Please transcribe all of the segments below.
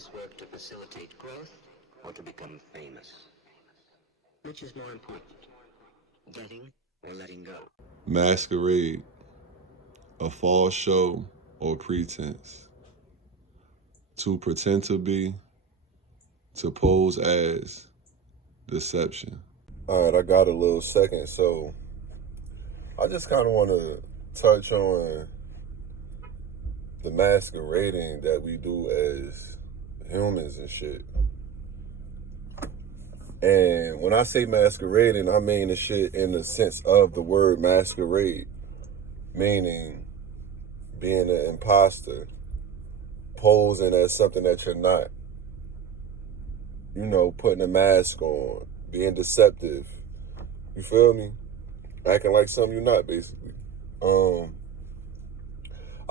this work to facilitate growth or to become famous? Which is more important, getting or letting go? Masquerade, a false show or pretense. To pretend to be, to pose as, deception. All right, I got a little second, so I just kind of want to touch on the masquerading that we do as humans and shit. And when I say masquerading, I mean the shit in the sense of the word masquerade, meaning being an imposter, posing as something that you're not, you know, putting a mask on, being deceptive, you feel me? Acting like something you're not, basically.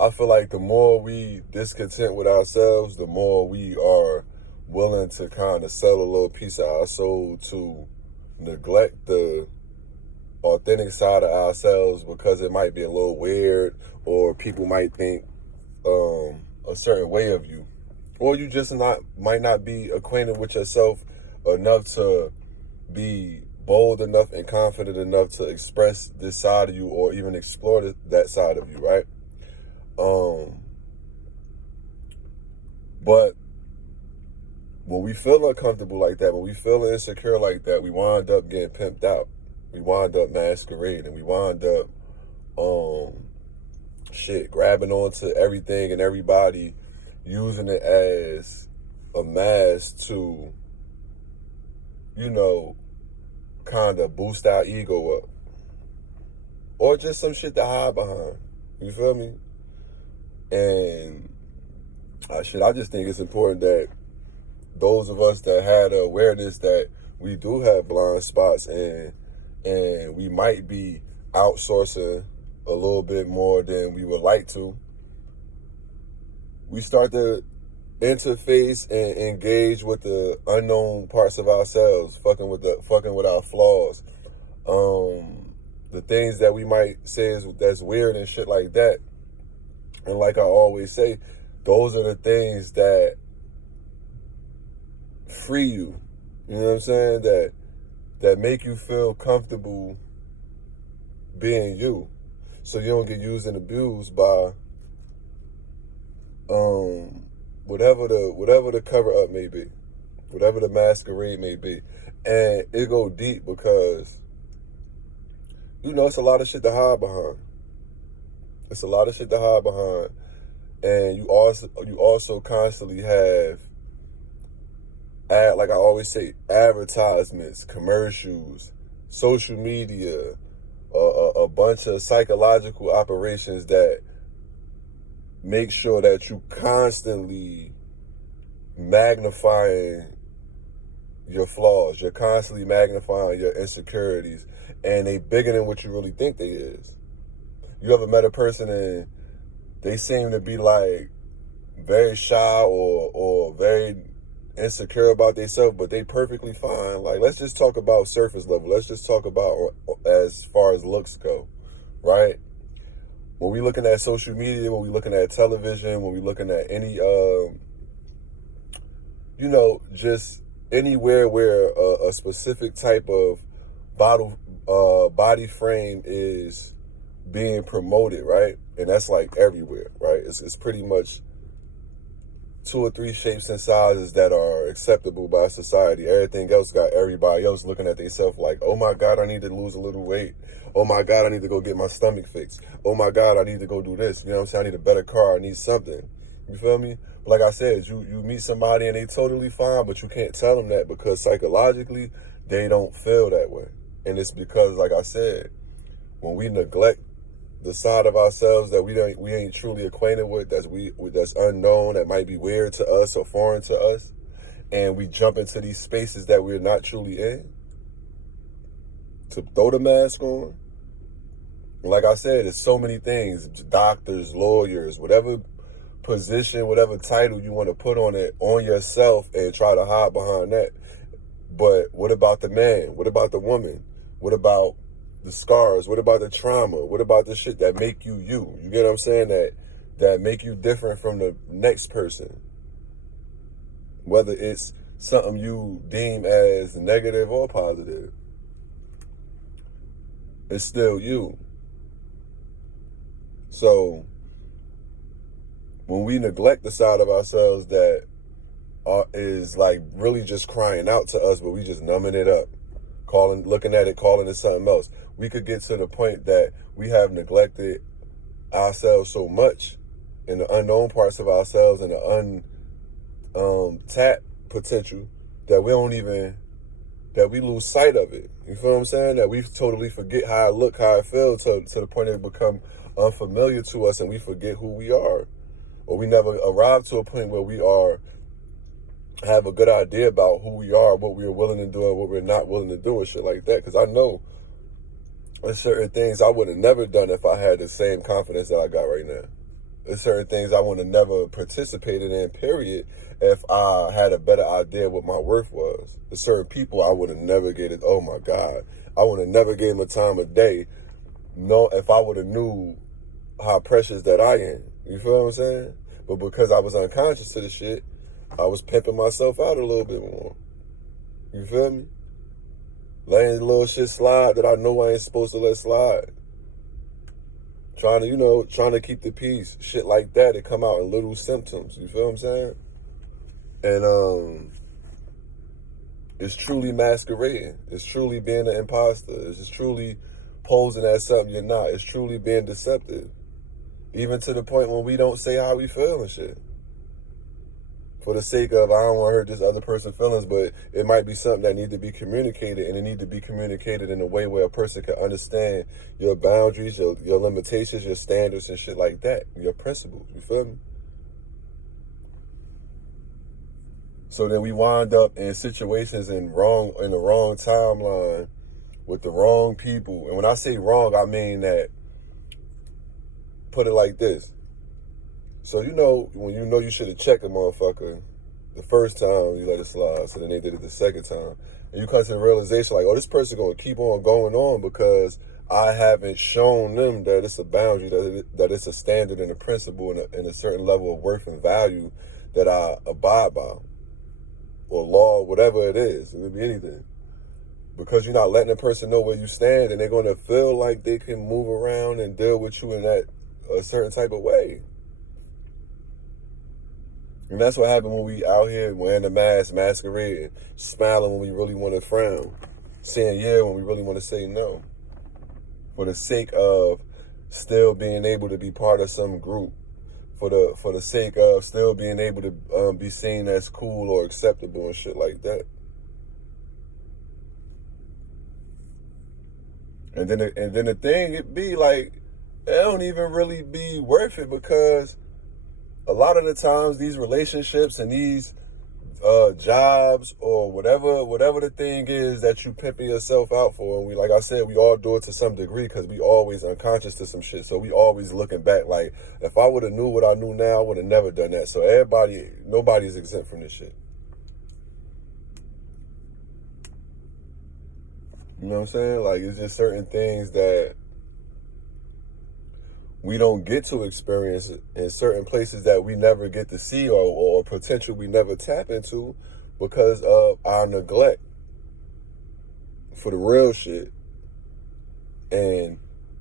I feel like the more we discontent with ourselves, the more we are willing to kind of sell a little piece of our soul to neglect the authentic side of ourselves because it might be a little weird, or people might think a certain way of you, or you just might not be acquainted with yourself enough to be bold enough and confident enough to express this side of you or even explore that side of you, right? But when we feel uncomfortable like that, when we feel insecure like that, we wind up getting pimped out. We wind up masquerading. We wind up, grabbing onto everything and everybody, using it as a mask to, you know, kind of boost our ego up. Or just some shit to hide behind. You feel me? And I just think it's important that those of us that had the awareness that we do have blind spots and we might be outsourcing a little bit more than we would like to, we start to interface and engage with the unknown parts of ourselves, fucking with our flaws, the things that we might say that's weird and shit like that. And like I always say, those are the things that free you. You know what I'm saying? That make you feel comfortable being you, so you don't get used and abused by whatever the cover up may be, whatever the masquerade may be. And it go deep because, you know, it's a lot of shit to hide behind. It's a lot of shit to hide behind. And you also constantly have, like I always say, advertisements, commercials, social media, a bunch of psychological operations that make sure that you constantly magnifying your flaws. You're constantly magnifying your insecurities, and they bigger than what you really think they is. You ever met a person and they seem to be like very shy or very insecure about themselves, but they perfectly fine? Like, let's just talk about surface level. Let's just talk about as far as looks go, right? When we looking at social media, when we looking at television, when we looking at any, just anywhere where a specific type of body frame is being promoted, right? And that's like everywhere, right? It's pretty much 2 or 3 shapes and sizes that are acceptable by society. Everything else got everybody else looking at themselves like, oh my God, I need to lose a little weight. Oh my God, I need to go get my stomach fixed. Oh my God, I need to go do this. You know what I'm saying? I need a better car. I need something. You feel me? But like I said, you meet somebody and they totally fine, but you can't tell them that because psychologically they don't feel that way. And it's because, like I said, when we neglect the side of ourselves that we ain't truly acquainted with, that's unknown, that might be weird to us or foreign to us, and we jump into these spaces that we're not truly in to throw the mask on. Like I said, it's so many things: doctors, lawyers, whatever position, whatever title you want to put on it, on yourself, and try to hide behind that. But what about the man? What about the woman? What about the scars? What about the trauma? What about the shit that make you you? You get what I'm saying? That make you different from the next person. whether it's something you deem as negative or positive. It's still you. So when we neglect the side of ourselves that is like really just crying out to us, but we just numbing it up, looking at it, calling it something else, we could get to the point that we have neglected ourselves so much in the unknown parts of ourselves and the untapped potential that we lose sight of it. You feel what I'm saying? That we totally forget how I look, how I feel, to the point that it become unfamiliar to us and we forget who we are. Or we never arrive to a point where we have a good idea about who we are, what we're willing to do and what we're not willing to do and shit like that. Because I know there's certain things I would have never done if I had the same confidence that I got right now. There's certain things I would have never participated in, period, if I had a better idea what my worth was. There's certain people I would have never gave it. Oh my God. I would have never gave them a time of day. No, if I would have knew how precious that I am. You feel what I'm saying? But because I was unconscious to the shit, I was pimping myself out a little bit more. You feel me? Letting little shit slide that I know I ain't supposed to let slide. Trying to keep the peace. Shit like that, it come out in little symptoms. You feel what I'm saying? And it's truly masquerading. It's truly being an imposter. It's truly posing as something you're not. It's truly being deceptive. Even to the point when we don't say how we feel and shit. For the sake of, I don't want to hurt this other person's feelings, but it might be something that need to be communicated, and it need to be communicated in a way where a person can understand your boundaries, your limitations, your standards and shit like that, your principles. You feel me? So then we wind up in situations in the wrong timeline with the wrong people. And when I say wrong, I mean that, put it like this. So when you should have checked a motherfucker the first time, you let it slide. So then they did it the second time. And you come to the realization like, oh, this person going to keep on going on because I haven't shown them that it's a boundary, that it's a standard and a principle and a certain level of worth and value that I abide by. Or law, whatever it is. It could be anything. Because you're not letting a person know where you stand, and they're going to feel like they can move around and deal with you in a certain type of way. And that's what happened when we out here wearing the mask, masquerading, smiling when we really want to frown, saying yeah when we really want to say no, for the sake of still being able to be part of some group, for the sake of still being able to be seen as cool or acceptable and shit like that. And then the thing, it be like, it don't even really be worth it, because a lot of the times these relationships and these jobs or whatever the thing is that you pimping yourself out for, and like I said, we all do it to some degree because we always unconscious to some shit. So we always looking back like, if I would have knew what I knew now, I would have never done that. So nobody's exempt from this shit. You know what I'm saying? Like, it's just certain things that we don't get to experience in certain places that we never get to see, or potential we never tap into because of our neglect for the real shit. And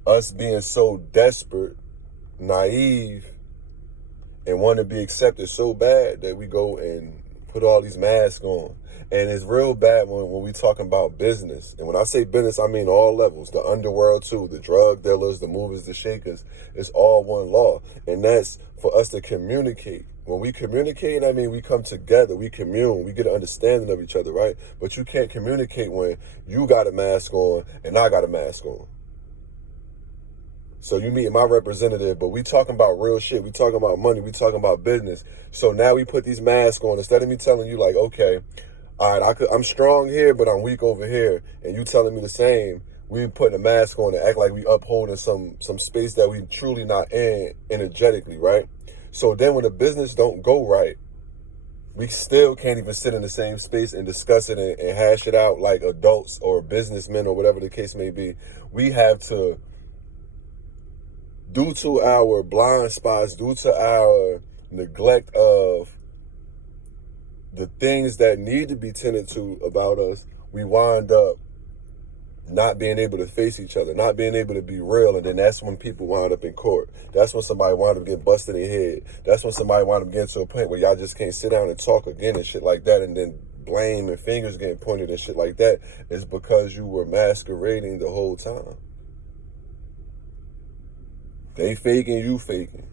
us being so desperate, naive, and want to be accepted so bad that we go and put all these masks on. And it's real bad when we talking about business. And when I say business, I mean all levels. The underworld too, the drug dealers, the movers, the shakers. It's all one law. And that's for us to communicate. When we communicate, I mean we come together, we commune, we get an understanding of each other, right? But you can't communicate when you got a mask on and I got a mask on. So you meet my representative, but we talking about real shit. We talking about money. We talking about business. So now we put these masks on. Instead of me telling you like, okay, all right, I'm strong here, but I'm weak over here, and you telling me the same, we putting a mask on and act like we upholding some space that we truly not in energetically, right? So then when the business don't go right, we still can't even sit in the same space and discuss it and hash it out like adults or businessmen or whatever the case may be. We have to, due to our blind spots, due to our neglect of the things that need to be tended to about us, we wind up not being able to face each other, not being able to be real, and then that's when people wind up in court. That's when somebody wind up getting busted in their head. That's when somebody wind up getting to a point where y'all just can't sit down and talk again and shit like that, and then blame and fingers getting pointed and shit like that. It's because you were masquerading the whole time. They faking, you faking.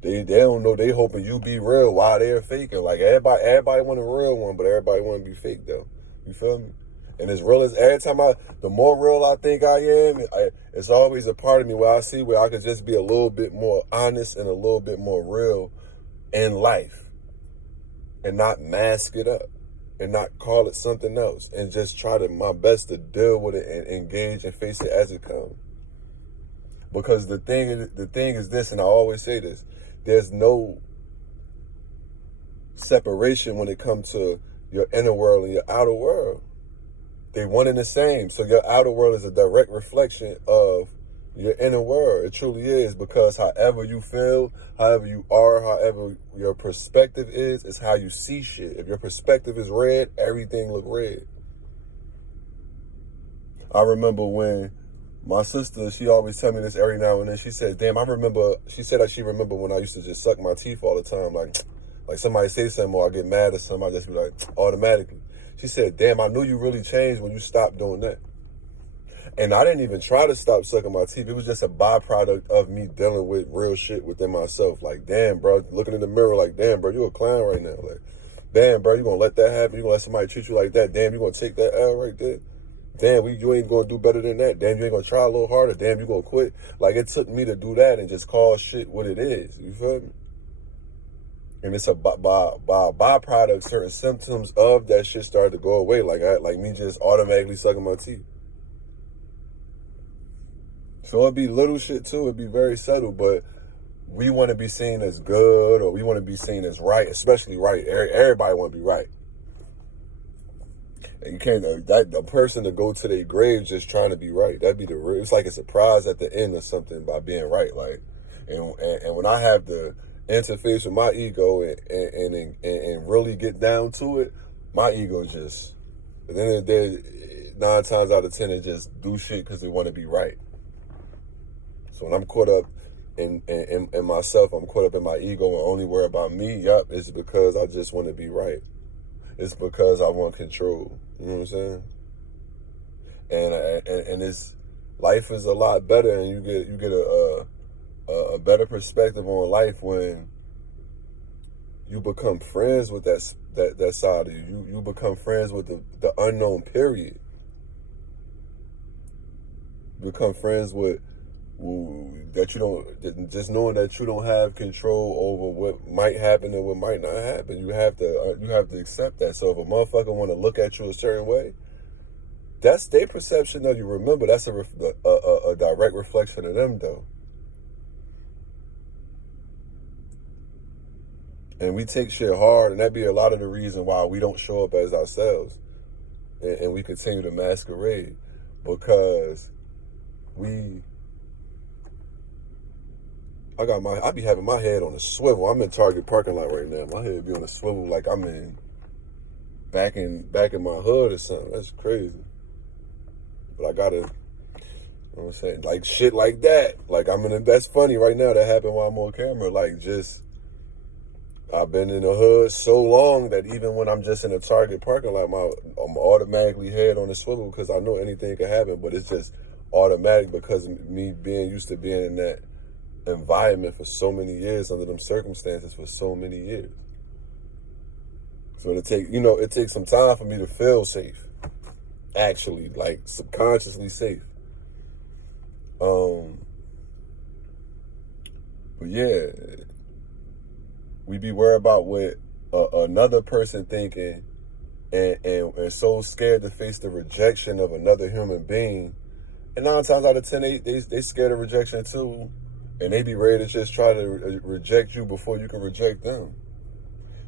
They don't know, they hoping you be real while they're faking. Like everybody want a real one, but everybody want to be fake though. You feel me? And as real as every time the more real I think I am, it's always a part of me where I see where I could just be a little bit more honest and a little bit more real in life and not mask it up and not call it something else and just try my best to deal with it and engage and face it as it comes. Because the thing is this, and I always say this, there's no separation when it comes to your inner world and your outer world. They one and the same. So your outer world is a direct reflection of your inner world. It truly is, because however you feel, however you are, however your perspective is how you see shit. If your perspective is red, everything look red. I remember when my sister, she always tell me this every now and then. She said, damn, she said that she remember when I used to just suck my teeth all the time. Like somebody say something or I get mad at somebody, I just be like, automatically. She said, damn, I knew you really changed when you stopped doing that. And I didn't even try to stop sucking my teeth. It was just a byproduct of me dealing with real shit within myself. Like, damn, bro, looking in the mirror like, damn, bro, you a clown right now. Like, damn, bro, you gonna let that happen? You gonna let somebody treat you like that? Damn, you gonna take that L right there? Damn, you ain't gonna do better than that. Damn, you ain't gonna try a little harder. Damn, you gonna quit. Like, it took me to do that and just call shit what it is. You feel me? And it's a byproduct, certain symptoms of that shit started to go away. Like me just automatically sucking my teeth. So it'd be little shit too. It'd be very subtle, but we want to be seen as good, or we want to be seen as right, especially right. Everybody want to be right. And you can't, the person to go to their grave just trying to be right. That'd be the real, it's like a surprise at the end or something by being right. Like, and when I have to interface with my ego and really get down to it, my ego just, at the end of the day, 9 times out of 10, it just do shit because they want to be right. So when I'm caught up in myself, I'm caught up in my ego and only worry about me, it's because I just want to be right. It's because I want control. You know what I'm saying? And it's, life is a lot better, and you get a better perspective on life when you become friends with that side of you. You become friends with the unknown, period. You become friends with that you don't, just knowing that you don't have control over what might happen and what might not happen. You have to accept that. So if a motherfucker want to look at you a certain way, that's their perception of you. Remember, that's a direct reflection of them, though. And we take shit hard, and that be a lot of the reason why we don't show up as ourselves, and we continue to masquerade, because I be having my head on a swivel. I'm in Target parking lot right now. My head be on a swivel like I'm back in my hood or something. That's crazy. But I gotta, you know what I'm saying? Like shit like that. Like that's funny right now. That happened while I'm on camera. Like just, I've been in the hood so long that even when I'm just in a Target parking lot, I'm automatically head on a swivel because I know anything can happen. But it's just automatic because of me being used to being in that environment for so many years, under them circumstances for so many years. So it takes some time for me to feel safe. Actually, like subconsciously safe. But yeah, we be worried about what another person thinking, and so scared to face the rejection of another human being. And 9 times out of 10, they scared of rejection too. And they be ready to just try to reject you before you can reject them.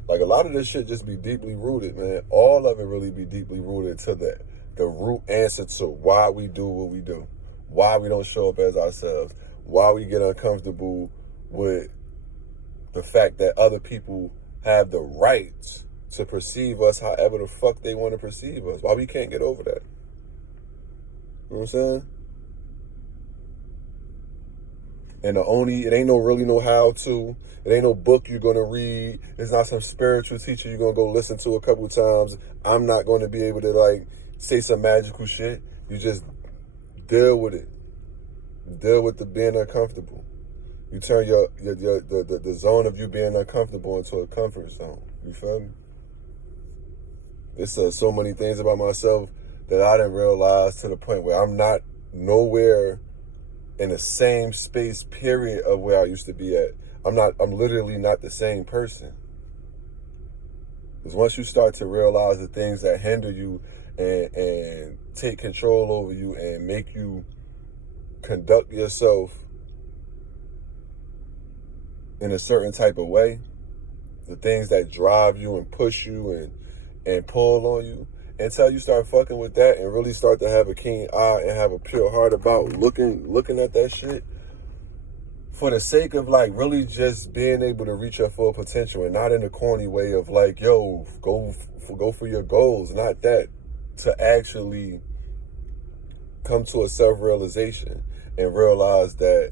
Like a lot of this shit just be deeply rooted, man. All of it really be deeply rooted to the root answer to why we do what we do. Why we don't show up as ourselves. Why we get uncomfortable with the fact that other people have the right to perceive us however the fuck they want to perceive us. Why we can't get over that? You know what I'm saying? And it ain't really no how to. It ain't no book you're going to read. It's not some spiritual teacher you're going to go listen to a couple times. I'm not going to be able to like say some magical shit. You just deal with it. Deal with the being uncomfortable. You turn the zone of you being uncomfortable into a comfort zone. You feel me? There's so many things about myself that I didn't realize, to the point where I'm not nowhere in the same space period of where I used to be at. I'm literally not the same person. Because once you start to realize the things that hinder you and take control over you and make you conduct yourself in a certain type of way, the things that drive you and push you and pull on you, until you start fucking with that and really start to have a keen eye and have a pure heart about looking at that shit, for the sake of like really just being able to reach your full potential, and not in a corny way of like, yo, go for your goals. Not that. To actually come to a self-realization and realize that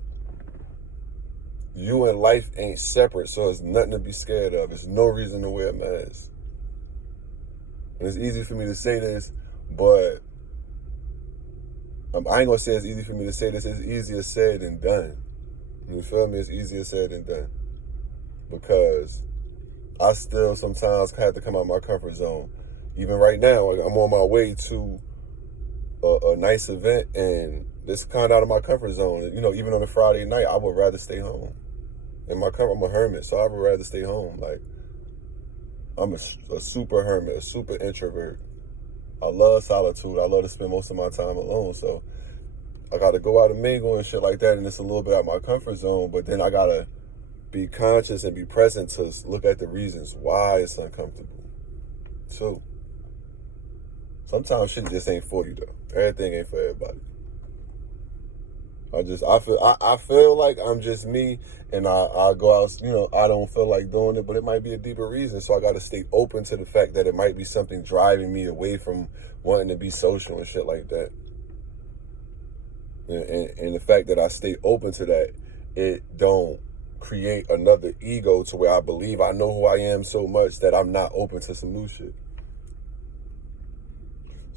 you and life ain't separate, so it's nothing to be scared of. It's no reason to wear a mask. And it's easy for me to say this, but I ain't gonna say it's easy for me to say this. It's easier said than done. You feel me? It's easier said than done. Because I still sometimes have to come out of my comfort zone. Even right now, I'm on my way to a nice event, and this is kind of out of my comfort zone. You know, even on a Friday night, I would rather stay home. I'm a hermit, so I would rather stay home. Like, I'm a super hermit, a super introvert. I love solitude. I love to spend most of my time alone. So I got to go out and mingle and shit like that, and it's a little bit out of my comfort zone. But then I got to be conscious and be present to look at the reasons why it's uncomfortable. So sometimes shit just ain't for you, though. Everything ain't for everybody. I feel like I'm just me, and I go out, you know, I don't feel like doing it, but it might be a deeper reason. So I got to stay open to the fact that it might be something driving me away from wanting to be social and shit like that. And the fact that I stay open to that, it don't create another ego to where I believe I know who I am so much that I'm not open to some new shit.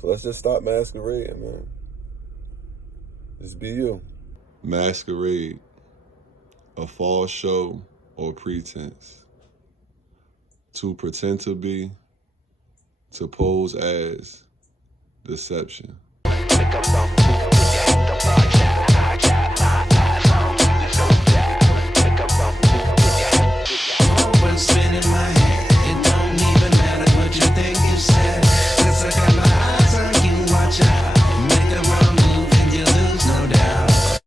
So let's just stop masquerading, man. Just be you. Masquerade, a false show or pretense. To pretend to be, to pose as, deception.